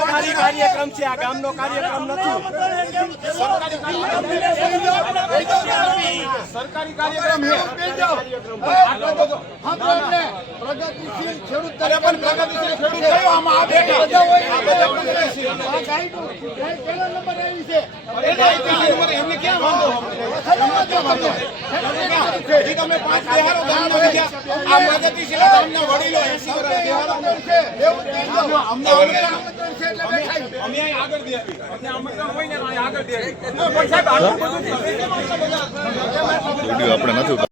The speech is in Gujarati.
સરકારી કાર્યક્રમ છે આ ગામનો કાર્યક્રમ નથી સરકારી કાર્યક્રમ છે પ્રગતિશીલ ખેડૂત પણ પ્રગતિશીલ ખેડૂત થયો આમાં આ બેઠા એમને ક્યાં વાંધો તમે 5 બિહારો ગામના વિદ્યા આ પ્રગતિશીલ ગામના વડીલો 80 વર્ષ બિહારો છે અમને આગળ દે અમને આમંત્રણ હોય ને આગળ દે સાહેબ આપણે નથી